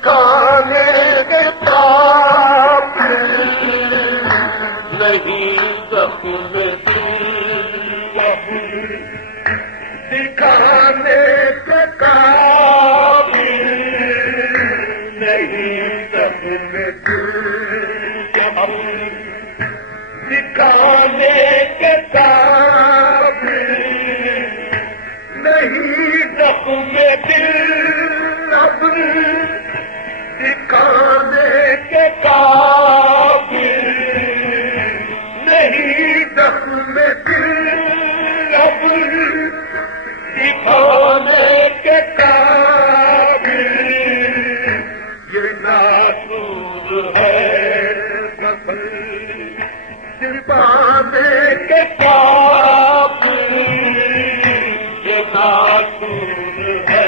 دکھانے کے قابل نہیں زخم دکھانے کے قابل نہیں زخم دکھانے کے قابل نہیں زخم دل اب دکھانے کے قابل نہیں زخم دل اب دکھانے کے قابل یہ ناصور ہے نسل چھپانے کے قابل یہ ناصور ہے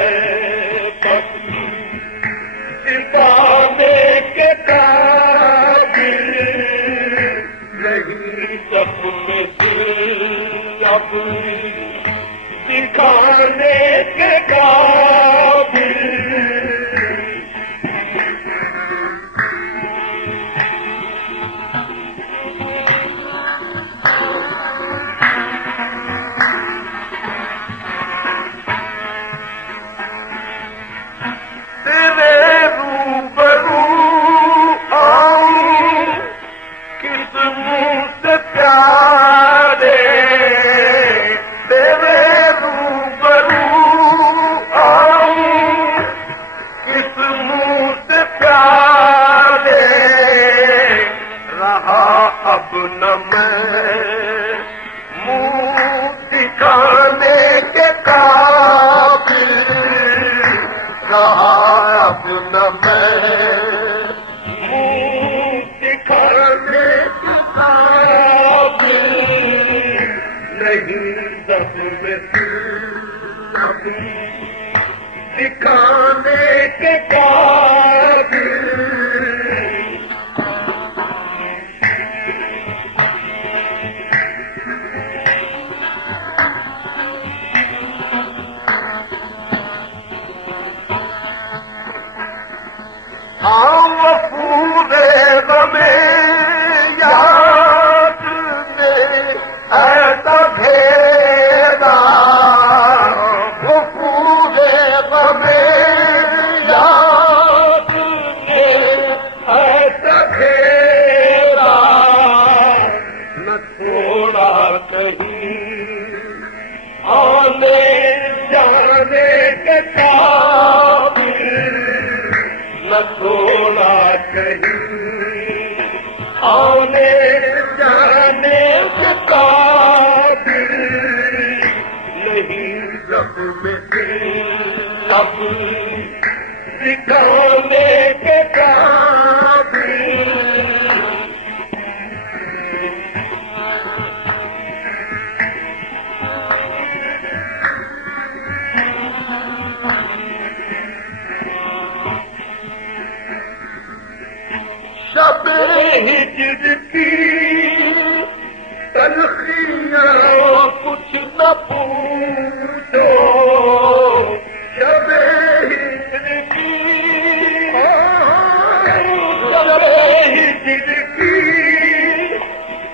چھپانے کے قابل نہیں زخم دل اب دکھانے کے قابل اب نہ میں منہ دکھانے کے قابل رہا اب نہ میں منہ دکھانے کے قابل نہیں زخم اب دکھانے کے قابل پورے غمے یاد نے ایسا گھیرا وہ پورے غمے یاد نے ایسا گھیرا نہ چھوڑا کہیں آنے جانے کے قابل نہ چھوڑا کہیں آنے جانے کے قابل نہیں زخم دل اب دکھانے کے قابل شب ہجر کی تلخیاں کچھ نہ پوچھو شب ہجر کی شب ہجر کی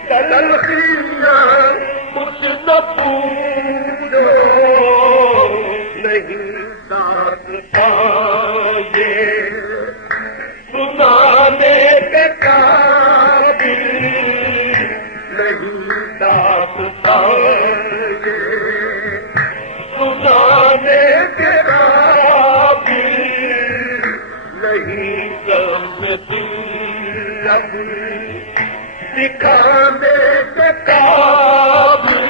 تلخیاں کچھ نہ پوچھو نہیں داستاں یہ سنانے کے قابل نہیں داستاں یہ سنانے کے قابل نہیں زخم دل اب دکھانے کے قابل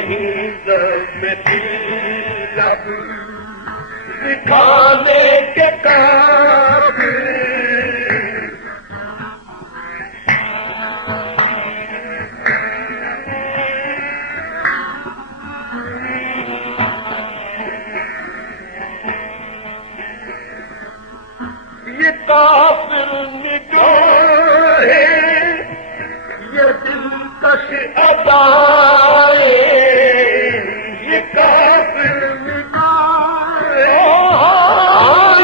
نہیں ضرب لب دکھانے کے قابل یہ کافر نگاہ ہے یہ دلکش ادائیں یہ کافر نگاہ ہے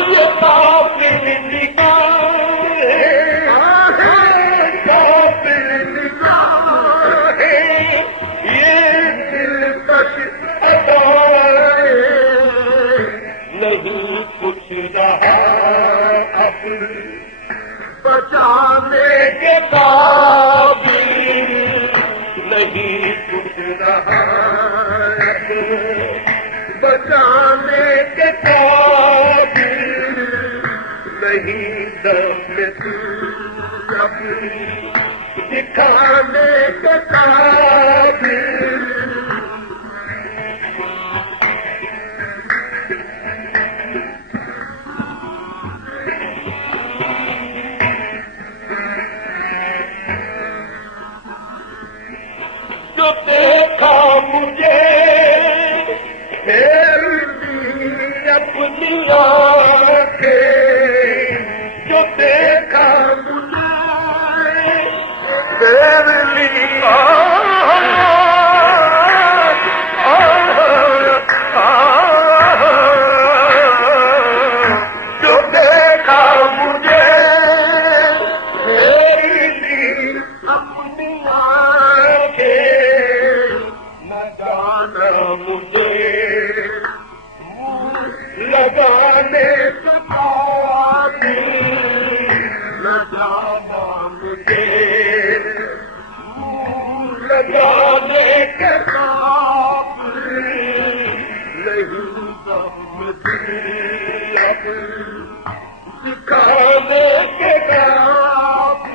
یہ کافر نگاہ ہے کافر نگاہ ہے یہ دلکش ادائیں نہیں کچھ رہا اب بچانے کے قابل نہیں کچھ رہا اب بچانے کے قابل نہیں دم اب دکھانے کے قابل جو دیکھا مجھے پھر دی اپنی آنکھیں جو دیکھا مجھے پھر لی جو دیکھا مجھے پھر لی اپنی مجھے لگانے کے قابل نہ جانا مجھے لگانے کے قابل نہیں دم دل اب دکھانے کے قابل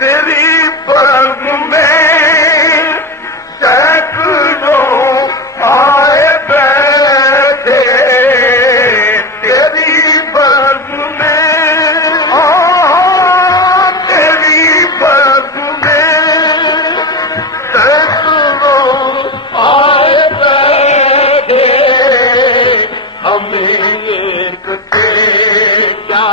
تیری برگ میں سینکڑوں آئے بیٹھے تیری برگ میں تیری برگ میں سینکڑوں آئے بیٹھے ہمیں ایک کیا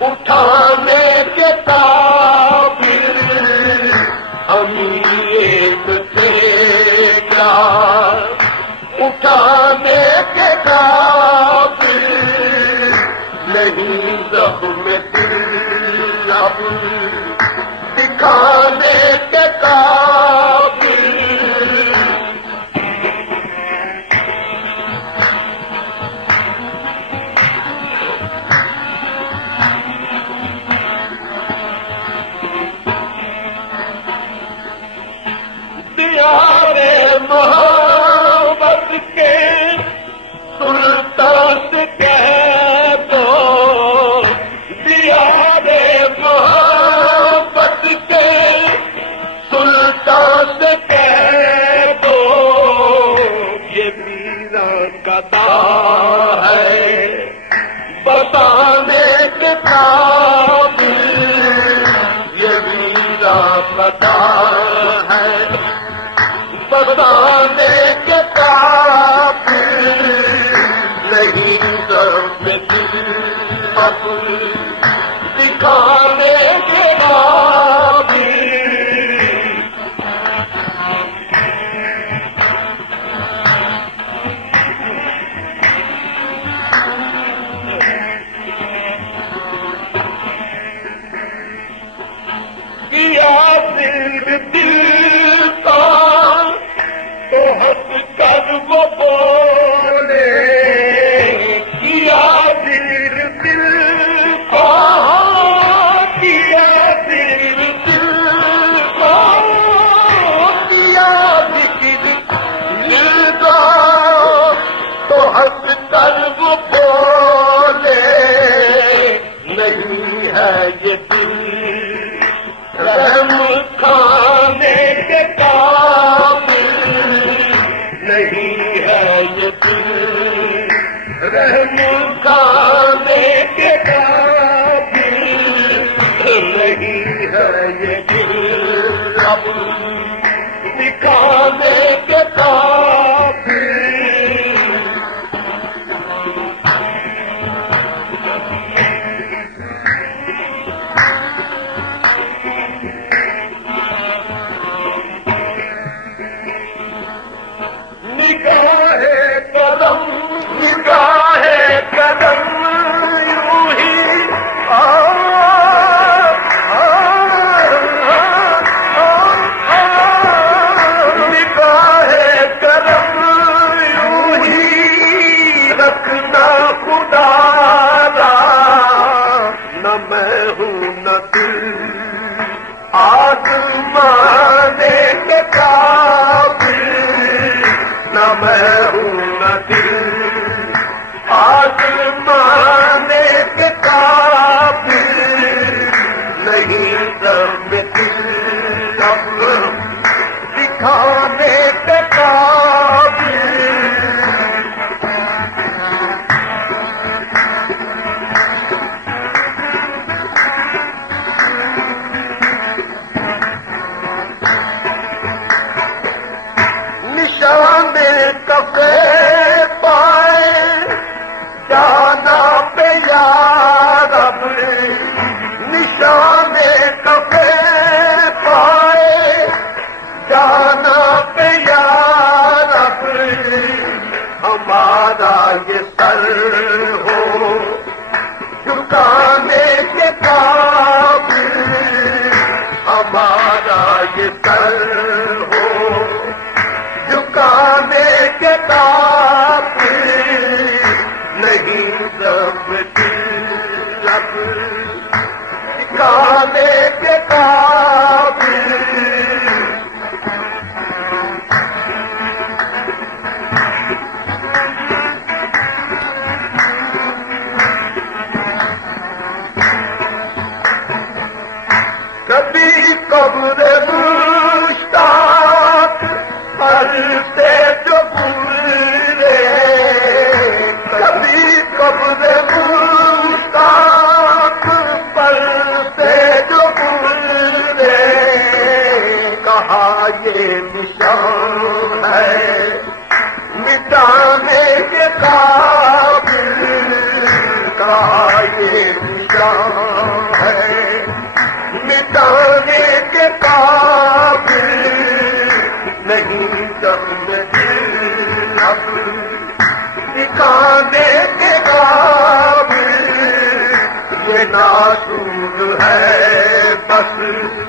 اٹھانے کے قابل ایک تھے کیا اٹھانے کے قابل نہیں زخم دل اب دکھانے کے قابل محبت کے سلطان سے کہہ دو دیار محبت کے سلطان سے کہہ دو یہ ویران کا دار ہے بتانے کے قابل یہ ویران کا دار ہے بتانے کے قابل نہیں ضرب دل اب دکھانے کے قابل کیا دل کا تو دکھانے کے قابل نگاہ قدم یوں ہی نگاہ قدم یوں ہی رکھنا خدا را نہ میں ہوں نہ دل آزمانے کے قابل نہ میں ہوں نہ دل آزمانے کے قابل نہیں سب دل اب دکھانے کے قابل نشان کفے پائے جانا پہ یار اب نشان کفے پائے جانا پہ یار اب ہمارا یہ سر ہو جھکانے کے قابل ہمارا یہ سر ہو جھکانے کے قابل نہیں سب دل اب دکھانے کے قابل کبھی قبر مشتاق پلتے جو گزرے کبھی قبر مشتاق پلتے جو گزرے کہا یہ نشان ہے مٹانے کے قابل کہا یہ نشان ہے مٹانے کے قابل نہیں سب دل اب دکھانے کے قابل یہ ناصور ہے بس